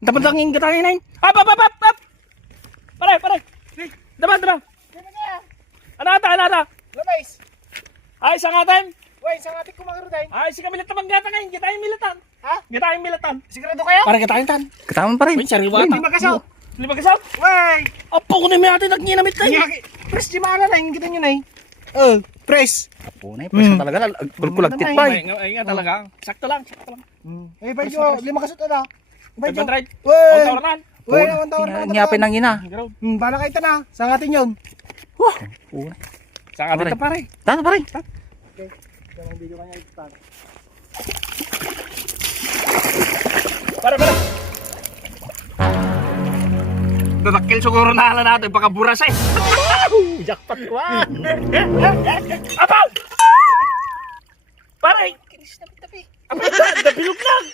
Dapat lang yung gatangin na yun. Up! Pare! Dapat. Ano ata? Labais. Ay, sa ngatin. Wey, sa ating kumakaroday. Ay, si kamilat tamang gata ngayon. Gatangin milatan. Ha? Gatangin milatan. Sigurado kayo? Para gatangin tan. Kataman pa rin. Uy, sariwa Hindi ta. magasaw. Hindi magasaw. Wey! Apo ko na may atin nagninamit na yun. Press di maala na, yung kita nyo na press. Apo na presa talaga. Kulkulagtit pa eh. Ay nga talaga. Sakto lang. Eh, ba nyo, 5 kasot na. Advan right. Wey! On tawaran. Wey, on tower na. Ngiyapin ng ina. Bala kayo ta na, sa atin yun. Wah. Una. Sa atin ta pare. Tama pa rin. Okay, ganang video kanya ito. Para. Dadakil siguro na hala natin. Baka buras eh. Jackpot ko ah. Apaw! Pare! Kinis na pitapi. Apaw! Dabilog lang!